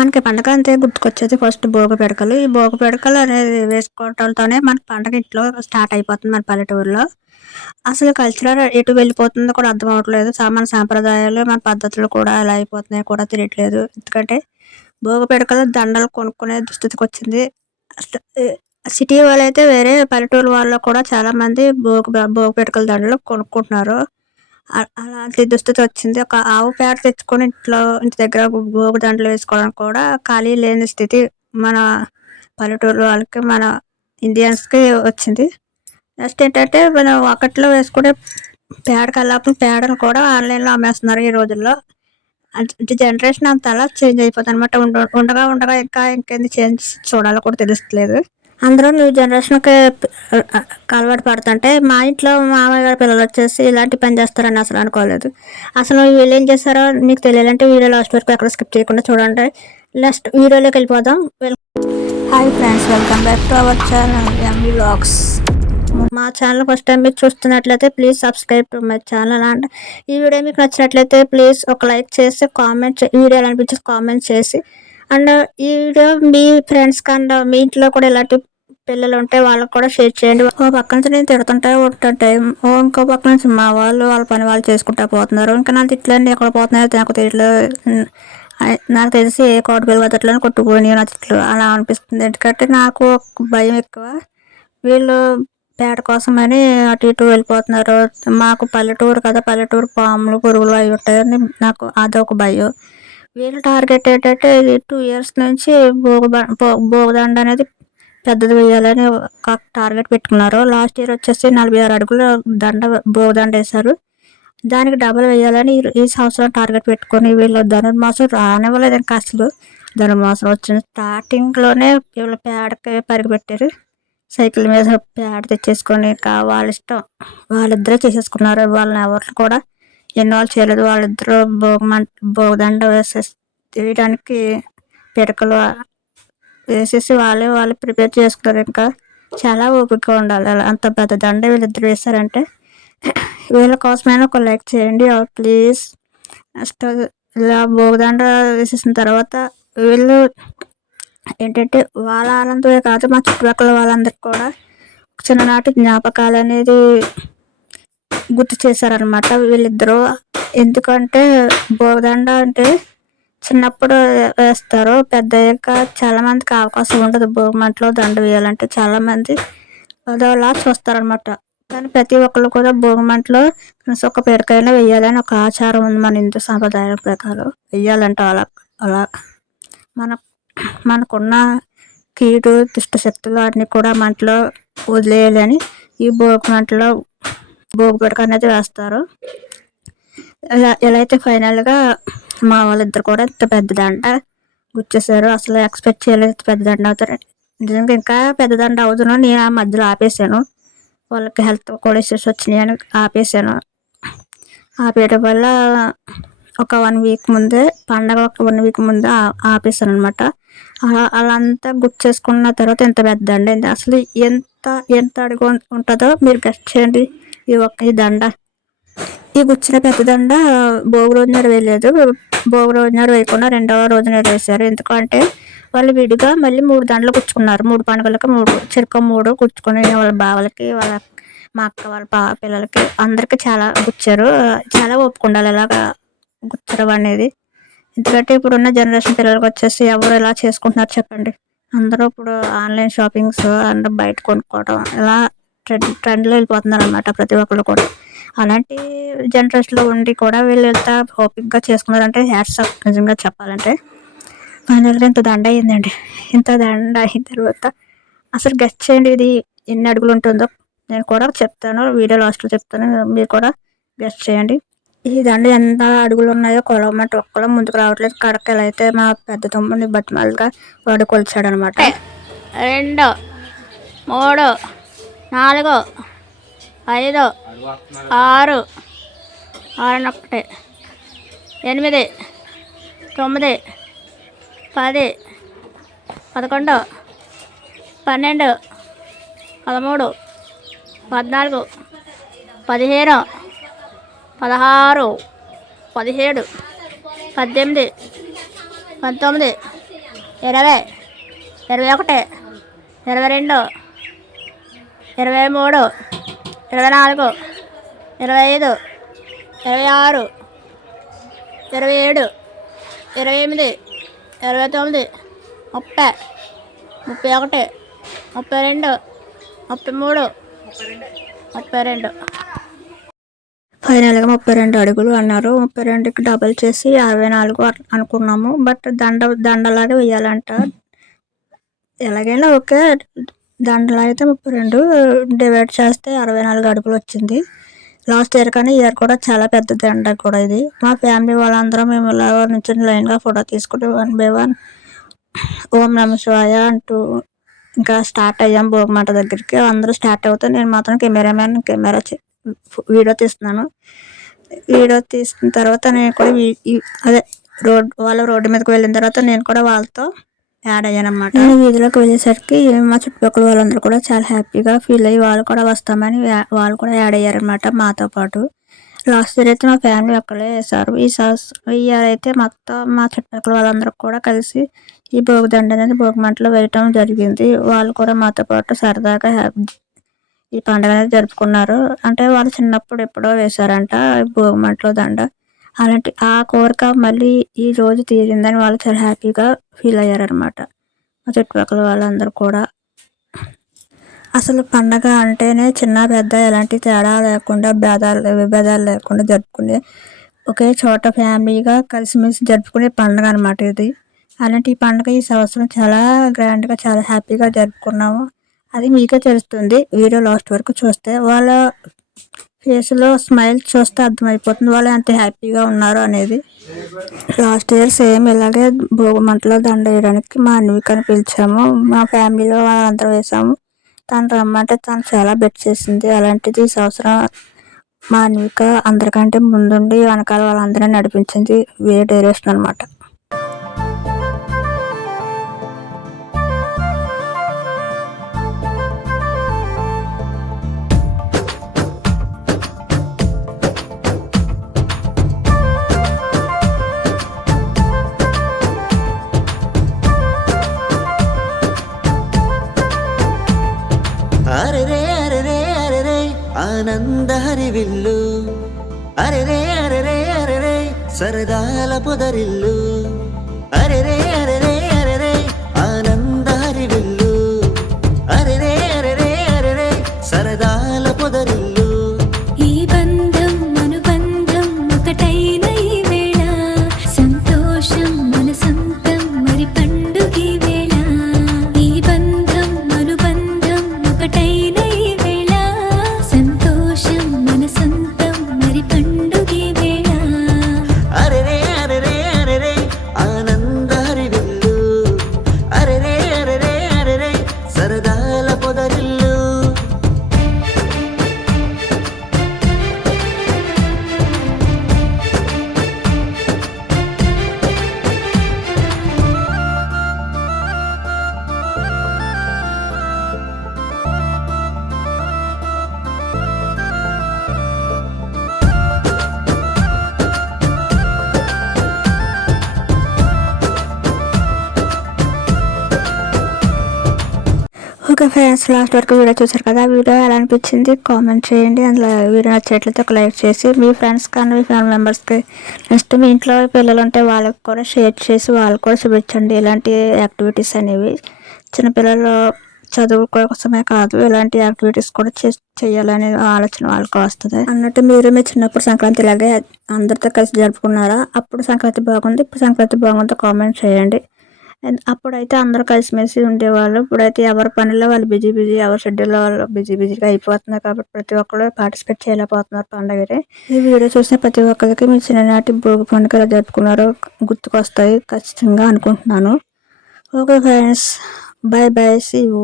మనకి పండగ అంతే గుర్తుకొచ్చేది ఫస్ట్ భోగి పిడకలు. ఈ భోగి పిడకలు అనేది వేసుకోవటంతోనే మన పండగ ఇంట్లో స్టార్ట్ అయిపోతుంది మన పల్లెటూరులో. అసలు కల్చరల్ ఎటు వెళ్ళిపోతుందో కూడా అర్థం అవ్వట్లేదు. మన సాంప్రదాయాలు, మన పద్ధతులు కూడా ఎలా అయిపోతున్నాయో కూడా తెలియట్లేదు. ఎందుకంటే భోగి పిడకలు, దండలు కొనుక్కునే దుస్థితికొచ్చింది. అస్ట్ ఎ సిటీ వాళ్ళైతే వేరే, పల్లెటూరు వాళ్ళు కూడా చాలామంది భోగి పిడకల దండలు కొనుక్కుంటున్నారు. అలాంటి దుస్థితి వచ్చింది. ఒక ఆవు పేడ తెచ్చుకొని ఇంటి దగ్గర భోగి దండలు వేసుకోవడానికి కూడా ఖాళీ లేని స్థితి మన పల్లెటూరు వాళ్ళకి, మన ఇండియన్స్‌కి వచ్చింది. నెక్స్ట్ ఏంటంటే మనం వాకిట్లో వేసుకునే కల్లాపున పేడను కూడా ఆన్‌లైన్‌లో అమ్మేస్తున్నారు ఈ రోజుల్లో. అంటే జనరేషన్ అంతా అలా చేంజ్ అయిపోతుందనమాట. ఉండగా ఉండగా ఇంకెన్ని చేంజ్ చూడాలో కూడా తెలుస్తలేదు. అందరూ న్యూ జనరేషన్‌కి అలవాటు పడుతుంటే, మా ఇంట్లో మామయ్య గారి పిల్లలు వచ్చేసి ఇలాంటి పని చేస్తారని అసలు అనుకోలేదు. అసలు వీళ్ళేం చేశారో మీకు తెలియాలంటే వీడియో లాస్ట్ వరకు ఎక్కడ స్కిప్ చేయకుండా చూడండి. నెక్స్ట్ వీడియోలోకి వెళ్ళిపోదాం. Hi friends, welcome back to our channel MV vlogs. మా ఛానల్ ఫస్ట్ టైం మీరు చూస్తున్నట్లయితే please subscribe to my channel. And ఈ వీడియో మీకు నచ్చినట్లయితే ప్లీజ్ ఒక లైక్ చేసి వీడియోలు అనిపించేసి కామెంట్ చేసి, అండ్ ఈ వీడియో మీ ఫ్రెండ్స్ అండ్ మీ ఇంట్లో కూడా ఇలాంటి పిల్లలు ఉంటే వాళ్ళకి కూడా షేర్ చేయండి. ఓ పక్క నుంచి నేను తిడుతుంటే ఉంటుంటే, ఇంకో పక్క నుంచి మా వాళ్ళు వాళ్ళ పని వాళ్ళు చేసుకుంటా పోతున్నారు. ఇంకా నా తిట్లన్నీ ఎక్కడ పోతున్నాయో నాకు తెలియట్లేదు. నాకు తెలిసి ఏ కోట పిల్లలు తిట్లని కొట్టుకుని నా తిట్లు అలా అనిపిస్తుంది. ఎందుకంటే నాకు భయం ఎక్కువ. వీళ్ళు పేడ కోసమని అటు ఇటు వెళ్ళిపోతున్నారు. మాకు పల్లెటూరు కదా, పల్లెటూరు పాములు పురుగులు అవి ఉంటాయని నాకు అదొక భయం. వీళ్ళ టార్గెట్ ఏంటంటే 2 years నుంచి భోగదండ అనేది పెద్దది వేయాలని ఒక టార్గెట్ పెట్టుకున్నారు. లాస్ట్ ఇయర్ వచ్చేసి 46 అడుగుల భోగదండ వేశారు. దానికి డబల్ వేయాలని ఈ సంవత్సరం టార్గెట్ పెట్టుకొని వీళ్ళు ధనుర్మాసం రానివ్వలేదు. ఇంకా అసలు ధనుర్మాసం వచ్చిన స్టార్టింగ్లోనే వీళ్ళ పేడకి పరిగెట్టారు. సైకిల్ మీద పేడ తెచ్చేసుకొని ఇంకా వాళ్ళ ఇష్టం వాళ్ళిద్దరే చేసేసుకున్నారు. వాళ్ళని ఎవరు కూడా ఇన్వాల్వ్ చేయలేదు. వాళ్ళిద్దరూ భోగదండ వేయడానికి పిడకలు వేసేసి వాళ్ళు ప్రిపేర్ చేసుకున్నారు. ఇంకా చాలా ఓపిక ఉండాలి. అంత పెద్ద దండ వీళ్ళిద్దరు వేశారంటే వీళ్ళ కోసమైనా ఒక లైక్ చేయండి ప్లీజ్. నెక్స్ట్ ఇలా భోగదండ వేసేసిన తర్వాత వీళ్ళు ఏంటంటే వాళ్ళ ఆనందమే కాదు, మా చుట్టుపక్కల వాళ్ళందరికీ కూడా చిన్ననాటి జ్ఞాపకాలు అనేది గుర్తు చేశారనమాట వీళ్ళిద్దరూ. ఎందుకంటే భోగదండ అంటే చిన్నప్పుడు వేస్తారు, పెద్ద అయ్యాక చాలామందికి అవకాశం ఉండదు భోగిమంటలో దండ వేయాలంటే. చాలామంది అదోలా చూస్తారనమాట. కానీ ప్రతి ఒక్కళ్ళు కూడా భోగిమంటలో కనీసం ఒక పిడకైనా వేయాలని ఒక ఆచారం ఉంది మన హిందూ సాంప్రదాయం ప్రకారం. వేయాలంటే అలా మనకున్న కీడు దుష్టశక్తులు అన్నీ కూడా మంటలో వదిలేయాలని ఈ భోగిమంటలో భోగి పిడక అనేది వేస్తారు. ఎలా అయితే ఫైనల్గా మా వాళ్ళిద్దరు కూడా ఇంత పెద్ద దండ గుచ్చేసారు. అసలు ఎక్స్పెక్ట్ చేయలేదు పెద్ద దండ అవుతారు. నిజంగా ఇంకా పెద్ద దండ అవుతున్నా నేను ఆ మధ్యలో ఆపేసాను. వాళ్ళకి హెల్త్ కూడా ఇష్యూస్ వచ్చినాయి అని ఆపేసాను. ఆపేయడం వల్ల ఒక 1 week ముందే, పండగ ఒక 1 week ముందే ఆపేసాను అనమాట. అలా అంతా గుర్చేసుకున్న తర్వాత ఎంత పెద్ద దండ అయింది. అసలు ఎంత అడుగు ఉంటుందో మీరు గెస్ట్ చేయండి. ఈ దండ, ఈ గుచ్చిన పెద్ద దండ భోగి రోజు నాడు వేయలేదు. భోగి రోజు నాడు వేయకుండా 2వ రోజు నాడు వేశారు. ఎందుకంటే వాళ్ళు విడిగా మళ్ళీ 3 దండలు గుచ్చుకున్నారు. 3 పండుగలకి 3 గుచ్చుకొని వాళ్ళ బావలకి, మా అక్క వాళ్ళ పిల్లలకి అందరికీ చాలా గుచ్చారు. చాలా ఓపిక ఉండాలి ఇలాగా గుచ్చడం అనేది. ఎందుకంటే ఇప్పుడున్న జనరేషన్ పిల్లలకి వచ్చేసి ఎవరు ఎలా చేసుకుంటున్నారు చెప్పండి. అందరూ ఇప్పుడు ఆన్లైన్ షాపింగ్స్ అండ్ బయట కొనుక్కోవడం ఇలా ట్రెండ్లో వెళ్ళిపోతున్నారు అనమాట ప్రతి ఒక్కరు కూడా. అలాంటి జనరేషన్లో ఉండి కూడా వీళ్ళు ఎంత ఓపిక్గా చేసుకున్నారంటే హ్యాట్స్ ఆఫ్ నిజంగా చెప్పాలంటే. ఫైనల్గా ఇంత దండ అయ్యిందండి. ఇంత దండ అయిన తర్వాత అసలు గెస్ట్ చేయండి ఇది ఎన్ని అడుగులు ఉంటుందో. నేను కూడా చెప్తాను, వీడియో లాస్ట్లో చెప్తాను, మీరు కూడా గెస్ట్ చేయండి. ఈ దండ ఎంత అడుగులు ఉన్నాయో కొలవమంటే ఒక్కలో ముందుకు రావట్లేదు. కడకలు అయితే మా పెద్ద తమ్ముడిని బతిమాలుగా వాడు కొలిచాడు అనమాట. 2 3 4 5 6 6 1 8 9 10 11 12 13 14 15 16 17 18 19 20, 21, 22, 23, 24, 25, 26, 27, 28, 29, 30, 31, 32, 33, 32. ఫైనల్గా 32 అడుగులు అన్నారు. 32కి డబల్ చేసి 64 అనుకున్నాము. బట్ దండలాగా వేయాలంట. ఎలాగైనా ఓకే, దండలా అయితే 32 డివైడ్ చేస్తే 64 అడుగులు వచ్చింది. లాస్ట్ ఇయర్ కానీ ఇయర్ కూడా చాలా పెద్ద దండ కూడా ఇది. మా ఫ్యామిలీ వాళ్ళందరం మేము ఇలా నుంచి లైన్గా ఫోటో తీసుకుంటే 1 by 1 ఓం నమ శివాయ అంటూ ఇంకా స్టార్ట్ అయ్యాం భోగిమంట దగ్గరికి. అందరూ స్టార్ట్ అవుతే నేను మాత్రం కెమెరా వీడియో తీస్తున్నాను. వీడియో తీసిన తర్వాత నేను కూడా అదే రోడ్డు మీదకి వెళ్ళిన తర్వాత నేను కూడా వాళ్ళతో యాడ్ అయ్యానమాట. నేను వీధిలోకి వెళ్ళేసరికి మా చుట్టుపక్కల వాళ్ళందరూ కూడా చాలా హ్యాపీగా ఫీల్ అయ్యి వాళ్ళు కూడా వస్తామని వాళ్ళు కూడా యాడ్ అయ్యారనమాట మాతో పాటు. లాస్ట్ ఇయర్ అయితే మా ఫ్యామిలీ ఒక్కడే వేశారు. ఈ ఇయర్ అయితే మొత్తం మా చుట్టుపక్కల వాళ్ళందరూ కూడా కలిసి ఈ భోగిదండ అనేది భోగిమంటలో వేయటం జరిగింది. వాళ్ళు కూడా మాతో పాటు సరదాగా ఈ పండుగ అనేది జరుపుకున్నారు. అంటే వాళ్ళు చిన్నప్పుడు ఎప్పుడో వేశారంట భోగిమంటలో దండ. అలాంటి ఆ కోరిక మళ్ళీ ఈ రోజు తీరిందని వాళ్ళు చాలా హ్యాపీగా ఫీల్ అయ్యారనమాట మా చుట్టుపక్కల వాళ్ళందరూ కూడా. అసలు పండగ అంటేనే చిన్న పెద్ద ఎలాంటి తేడా లేకుండా విభేదాలు లేకుండా జరుపుకునే ఒకే చోట ఫ్యామిలీగా కలిసిమెలిసి జరుపుకునే పండుగ అనమాట ఇది. అలాంటి ఈ పండుగ ఈ సంవత్సరం చాలా గ్రాండ్గా చాలా హ్యాపీగా జరుపుకున్నాము. అది మీకే తెలుస్తుంది వీడియో లాస్ట్ వరకు చూస్తే. వాళ్ళ ఫేస్లో స్మైల్ చూస్తే అర్థమైపోతుంది వాళ్ళు ఎంత హ్యాపీగా ఉన్నారు అనేది. లాస్ట్ ఇయర్ సేమ్ ఇలాగే భోగిమంటలో దండ వేయడానికి మా అన్వికని పిలిచాము. మా ఫ్యామిలీలో వాళ్ళందరూ వేసాము. తను రమ్మంటే తను చాలా బెట్ చేసింది. అలాంటిది ఈ సంవత్సరం మా అన్విక అందరికంటే ముందుండి వెనకాల వాళ్ళందరినీ నడిపించింది. వేరే డైరెక్షన్ అనమాట. అరెరే అరెరే అరెరే ఆనంద హరివిల్లు, అరెరే అరెరే అరెరే సరదాల పొదరిల్లు, అరెరే అరెరే అరెరే ఆనంద హరివిల్లు, అరెరే అరెరే అరెరే సరదాల పొదరిల్లు. ఈ బంధం అనుబంధం ఒకటైన ఈ వేళ సంతోషం మన సొంతం మరి పండుగ వేళ. ఈ బంధం అనుబంధం ఒకటైన ఈ వేళ సంతోషం మన సొంతం మరి పండుగ వేళ. అరెరే అరెరే అరెరే ఆనంద హరివిల్లు, అరెరే అరెరే అరెరే సరదాల పొదరిల్లు. ఓకే ఫ్రెండ్స్, లాస్ట్ వరకు వీడియో చూసారు కదా. వీడియో ఎలా అనిపించింది కామెంట్ చేయండి. అందులో వీడియో నచ్చినట్లయితే ఒక లైక్ చేసి మీ ఫ్రెండ్స్ కానీ మీ ఫ్యామిలీ మెంబర్స్కి, నెక్స్ట్ మీ ఇంట్లో పిల్లలు ఉంటే వాళ్ళకి కూడా షేర్ చేసి వాళ్ళకి కూడా చూపించండి. ఇలాంటి యాక్టివిటీస్ అనేవి చిన్నపిల్లలు చదువు కోసమే కాదు, ఇలాంటి యాక్టివిటీస్ కూడా చేయాలనే ఆలోచన వాళ్ళకి వస్తుంది అన్నట్టు. మీరు మీ చిన్నప్పుడు సంక్రాంతి ఇలాగే అందరితో కలిసి జరుపుకున్నారా? అప్పుడు సంక్రాంతి బాగుంది, ఇప్పుడు సంక్రాంతి బాగుందో కామెంట్ చేయండి. అప్పుడైతే అందరూ కలిసిమెలిసి ఉండేవాళ్ళు. ఇప్పుడైతే ఎవరి పనిలో వాళ్ళు బిజీ ఎవరి షెడ్యూల్లో వాళ్ళు బిజీగా అయిపోతున్నారు. కాబట్టి ప్రతి ఒక్కరు పార్టిసిపేట్ చేయలేకపోతున్నారు పండుగని. ఈ వీడియో చూసిన ప్రతి ఒక్కరికి మీ చిన్ననాటి భోగి పండుగ ఎలా జరుపుకున్నారో గుర్తుకొస్తాయి ఖచ్చితంగా అనుకుంటున్నాను. Okay friends, bye bye, see you.